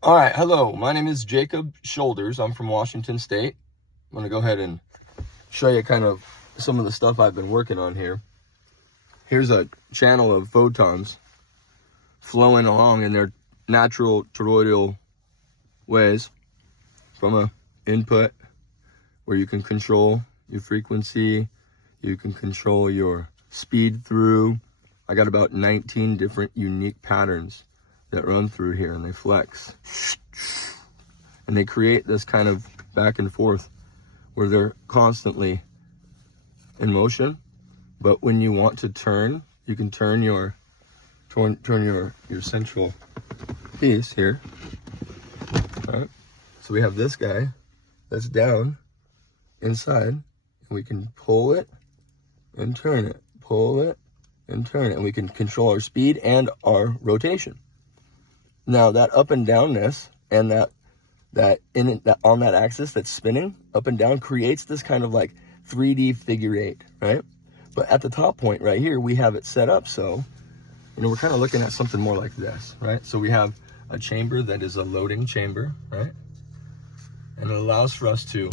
All right, hello, my name is Jacob Shoulders. I'm from Washington State. I'm gonna go ahead and show you kind of some of the stuff I've been working on here. Here's a channel of photons flowing along in their natural toroidal ways from a input where you can control your frequency, you can control your speed through. I got about 19 different unique patterns that run through here, and they flex and they create this kind of back and forth where they're constantly in motion. But when you want to turn, you can turn your central piece here. All right, so we have this guy that's down inside, and we can pull it and turn it, pull it and turn it, and we can control our speed and our rotation. Now that up and downness and that on that axis that's spinning up and down creates this kind of like 3D figure eight, right? But at the top point right here, we have it set up so, we're kind of looking at something more like this, right? So we have a chamber that is a loading chamber, right? And it allows for us to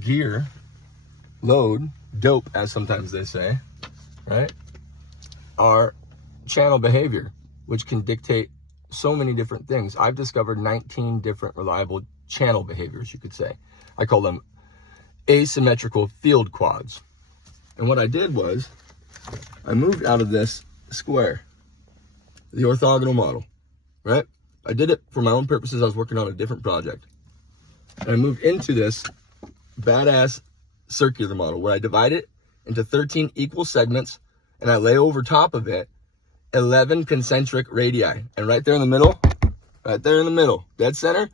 gear, load, dope, as sometimes they say, right? Our channel behavior, which can dictate so many different things. I've discovered 19 different reliable channel behaviors, you could say. I call them asymmetrical field quads. And what I did was I moved out of this square, the orthogonal model, right? I did it for my own purposes. I was working on a different project. And I moved into this badass circular model where I divide it into 13 equal segments, and I lay over top of it 11 concentric radii. And right there in the middle, dead center,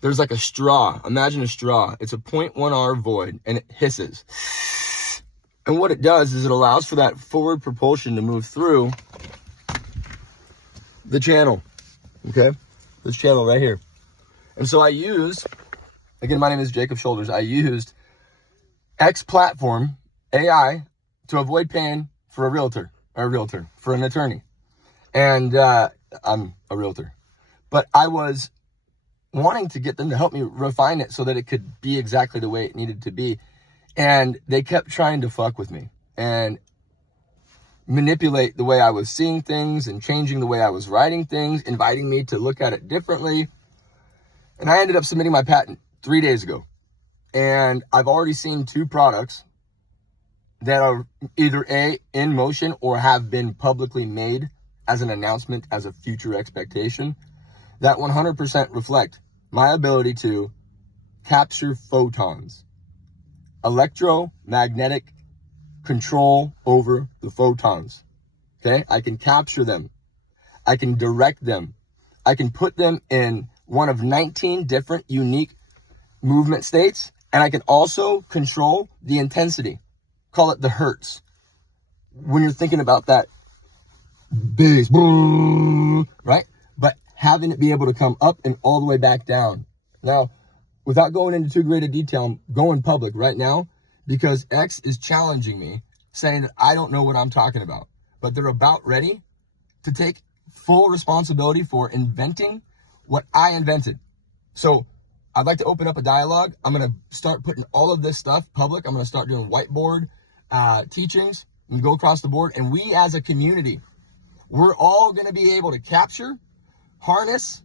there's like a straw. Imagine a straw. It's a 0.1 R void, and it hisses. And what it does is it allows for that forward propulsion to move through the channel, okay? This channel right here. And so I used, again, my name is Jacob Shoulders. I used X platform AI to avoid paying for for an attorney. And I'm a realtor, but I was wanting to get them to help me refine it so that it could be exactly the way it needed to be. And they kept trying to fuck with me and manipulate the way I was seeing things and changing the way I was writing things, inviting me to look at it differently. And I ended up submitting my patent 3 days ago. And I've already seen 2 products that are either in motion or have been publicly made as an announcement, as a future expectation, that 100% reflect my ability to capture photons, electromagnetic control over the photons, okay? I can capture them. I can direct them. I can put them in one of 19 different unique movement states, and I can also control the intensity. Call it the hertz. When you're thinking about that bass, right? But having it be able to come up and all the way back down. Now, without going into too great a detail, I'm going public right now because X is challenging me, saying that I don't know what I'm talking about. But they're about ready to take full responsibility for inventing what I invented. So I'd like to open up a dialogue. I'm going to start putting all of this stuff public. I'm going to start doing whiteboard teachings and go across the board. And we as a community, we're all going to be able to capture, harness,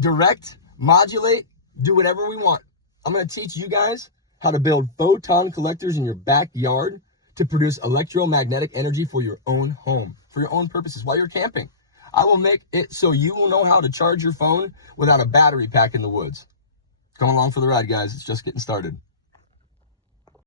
direct, modulate, do whatever we want. I'm going to teach you guys how to build photon collectors in your backyard to produce electromagnetic energy for your own home, for your own purposes while you're camping. I will make it so you will know how to charge your phone without a battery pack in the woods. Come along for the ride, guys. It's just getting started.